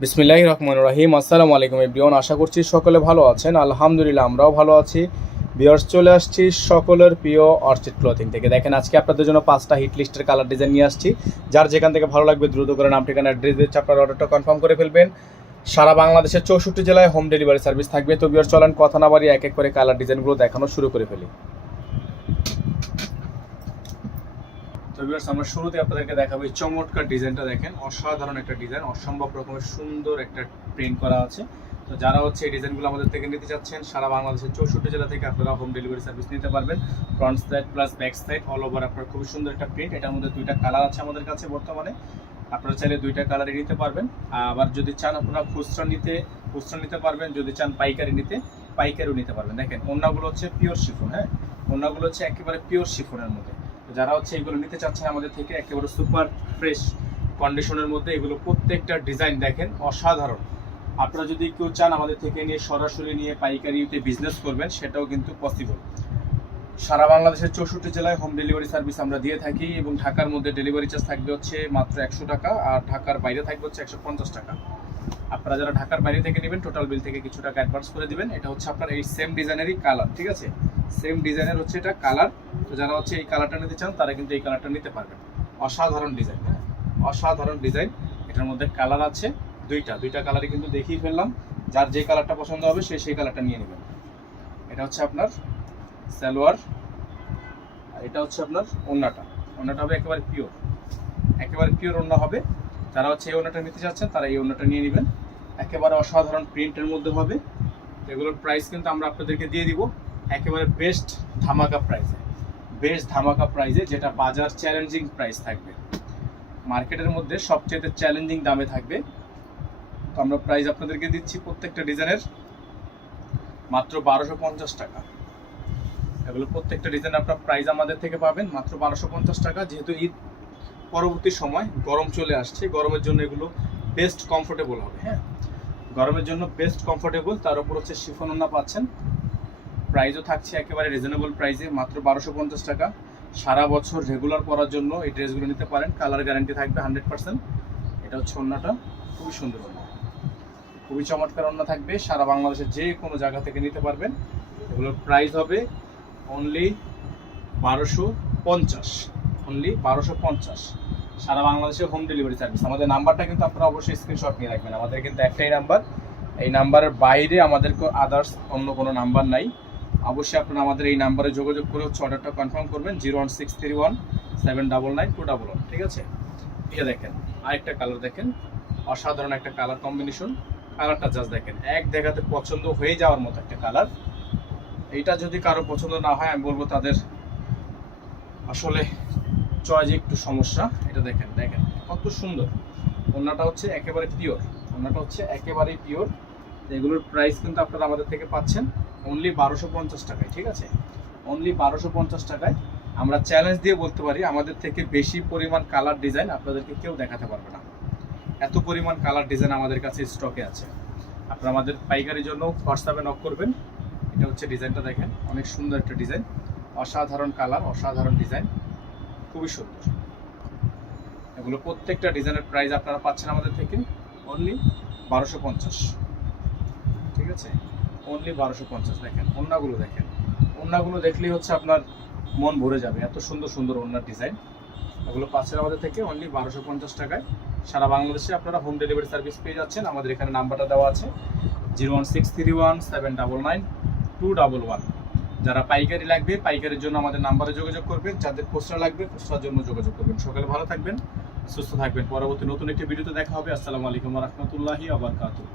বিসমিল্লাহির রহমানির রহিম। আসসালামু আলাইকুম এভরিওয়ান, আশা করছি সকলে ভালো আছেন। আলহামদুলিল্লাহ আমরাও ভালো আছি। ভিউয়ার্স, চলে আসছি সকলের প্রিয় অর্চিড ক্লথিং থেকে। দেখেন, আজকে আপনাদের জন্য 5টা হিট লিস্টের কালার ডিজাইন নিয়ে আসছি। যার যেখান থেকে ভালো লাগবে দ্রুত করে নাম, ঠিকানা, অ্যাড্রেস দিয়ে আপনার অর্ডারটা কনফার্ম করে ফেলবেন। সারা বাংলাদেশের 64 জেলায় হোম ডেলিভারি সার্ভিস থাকবে। তো ভিউয়ার্স, চলেন কথা না বাড়িয়ে এক এক করে কালার ডিজাইনগুলো দেখানো শুরু করে ফেলি। তো ভিউয়ার্স, আমরা শুরুতে আপনাদেরকে দেখাবো এই চমৎকার ডিজাইনটা। দেখেন, অসাধারণ একটা ডিজাইন, অসম্ভব রকমের সুন্দর একটা প্রিন্ট করা আছে। তো যারা এই ডিজাইনগুলো আমাদের থেকে নিতে চাচ্ছেন, সারা বাংলাদেশের 64 জেলা থেকে আপনারা হোম ডেলিভারি সার্ভিস নিতে পারবেন। Front side plus back side all over আপনার খুবই সুন্দর একটা প্রিন্ট। এটার মধ্যে 2টা কালার আছে আমাদের কাছে বর্তমানে। আপনারা চাইলে 2টা কালারই নিতে পারবেন। আবার যদি চান আপনারা খুচরা নিতে পারবেন। যদি চান পাইকারি নিতে, পাইকারিও নিতে পারবেন। দেখেন, ওড়নাগুলো হচ্ছে পিওর শিফন। হ্যাঁ, ওড়নাগুলো হচ্ছে একেবারে পিওর শিফনের মধ্যে। যারা এগুলো নিতে চাচ্ছেন আমাদের থেকে, একেবারে সুপার ফ্রেশ কন্ডিশনের মধ্যে এগুলো প্রত্যেকটা ডিজাইন দেখেন অসাধারণ। আপনারা যদি কেউ চান আমাদের থেকে নিয়ে সরাসরি নিয়ে পাইকারিতে বিজনেস করবেন, সেটাও কিন্তু পসিবল। সারা বাংলাদেশের 64 জেলায় হোম ডেলিভারি সার্ভিস আমরা দিয়ে থাকি এবং ঢাকার মধ্যে ডেলিভারি চার্জ থাকবে মাত্র 100 টাকা, আর ঢাকার বাইরে থাকবে 150 টাকা। আপনারা যারা ঢাকার বাইরে থেকে নেবেন, টোটাল বিল থেকে কিছু টাকা অ্যাডভান্স করে দিবেন। এটা আপনার এই সেম ডিজাইনেরই কালার, ঠিক আছে? সেম ডিজাইনের এটা কালার। তো যারা এই কালারটা নিতে চান, তারা কিন্তু এই কালারটা নিতে পারবেন। অসাধারণ ডিজাইন, হ্যাঁ, অসাধারণ ডিজাইন। এটার মধ্যে কালার আছে দুইটা কালারই কিন্তু দেখিয়ে ফেললাম। যার যে কালারটা পছন্দ হবে সেই কালারটা নিয়ে নেবেন। এটা আপনার সালোয়ার, আর এটা আপনার ওড়নাটা হবে একেবারে পিওর ওড়না হবে। যারা এই ওড়নাটা নিতে চাচ্ছেন, তারা এই ওড়নাটা নিয়ে নেবেন। একেবারে অসাধারণ প্রিন্টের মধ্যে হবে। এগুলোর প্রাইস কিন্তু আমরা আপনাদেরকে দিয়ে দিব একেবারে বেস্ট ধামাকা প্রাইসে, যেটা বাজার চ্যালেঞ্জিং প্রাইস থাকবে, মার্কেটের মধ্যে সবচেয়ে চ্যালেঞ্জিং দামে থাকবে। তো আমরা প্রাইস আপনাদেরকে দিচ্ছি প্রত্যেকটা ডিজাইনের মাত্র 1250 টাকা। এগুলো প্রত্যেকটা ডিজাইন আপনার প্রাইস আমাদের থেকে পাবেন মাত্র 1250 টাকা। যেহেতু ঈদ পরবর্তী সময় গরম চলে আসছে, গরমের জন্য এগুলো বেস্ট কমফোর্টেবল হবে। হ্যাঁ, গরমের জন্য বেস্ট কমফোর্টেবল। তার উপর শিফন ওড়না পাচ্ছেন। প্রাইসও থাকছে একেবারে রিজনেবল প্রাইসে, মাত্র 1250 টাকা। সারা বছর রেগুলার পরার জন্য এই ড্রেসগুলো নিতে পারেন। কালার গ্যারান্টি থাকবে 100%। এটা ওড়নাটা, খুবই সুন্দর ওড়না, খুবই চমৎকার ওড়না থাকবে। সারা বাংলাদেশের যে কোনো জায়গা থেকে নিতে পারবেন। এগুলোর প্রাইস হবে অনলি 1250। সারা বাংলাদেশে হোম ডেলিভারি সার্ভিস। আমাদের নাম্বারটা কিন্তু আপনারা অবশ্যই স্ক্রিনশট নিয়ে রাখবেন। আমাদের কিন্তু একটাই নাম্বার, এই নাম্বারের বাইরে আমাদের আদার্স অন্য কোনো নাম্বার নাই। অবশ্যই আপনারা আমাদের এই নাম্বারে যোগাযোগ করে অর্ডারটা কনফার্ম করবেন। 01631799211, ঠিক আছে? এটা দেখেন, আরেকটা কালার দেখেন, অসাধারণ একটা কালার কম্বিনেশন। কালারটা জাস্ট দেখেন, এক দেখাতে পছন্দ হয়ে যাওয়ার মতো একটা কালার। এইটা যদি কারো পছন্দ না হয়, আমি বলবো তাদের আসলে চয়েসে একটু সমস্যা। এটা দেখেন কত সুন্দর। ওড়নাটা একেবারে পিওর। এগুলোর প্রাইস কিন্তু আপনারা আমাদের থেকে পাচ্ছেন অনলি 1250 টাকায়, ঠিক আছে? অনলি 1250 টাকায়। আমরা চ্যালেঞ্জ দিয়ে বলতে পারি, আমাদের থেকে বেশি পরিমাণ কালার ডিজাইন আপনাদেরকে কেউ দেখাতে পারবে না। এত পরিমাণ কালার ডিজাইন আমাদের কাছে স্টকে আছে। আপনারা আমাদের পাইকারির জন্য হোয়াটসঅ্যাপে নক করবেন। এটা ডিজাইনটা দেখেন, অনেক সুন্দর একটা ডিজাইন, অসাধারণ কালার, অসাধারণ ডিজাইন, খুবই সুন্দর। এগুলো প্রত্যেকটা ডিজাইনের প্রাইস আপনারা পাচ্ছেন আমাদের থেকে অনলি 1250, ঠিক আছে? অনলি 1250। দেখেন ওড়নাগুলো দেখলেই আপনার মন ভরে যাবে। এত সুন্দর সুন্দর ওড়নার ডিজাইন। এগুলো পাচ্ছেন আমাদের থেকে অনলি 1250 টাকায়। সারা বাংলাদেশে আপনারা হোম ডেলিভারি সার্ভিস পেয়ে যাচ্ছেন। আমাদের এখানে নাম্বারটা দেওয়া আছে 01631799211। যারা পাইকারি লাগবে, পাইকারির জন্য আমাদের নাম্বারে যোগাযোগ করবেন। যাদের খুচরা লাগবে, খুচরার জন্য যোগাযোগ করবেন। সকালে ভালো থাকবেন, সুস্থ থাকবেন। পরবর্তী নতুন একটি ভিডিওতে দেখা হবে। আসসালামু আলাইকুম ওয়া রাহমাতুল্লাহি ওয়া বারাকাতুহু।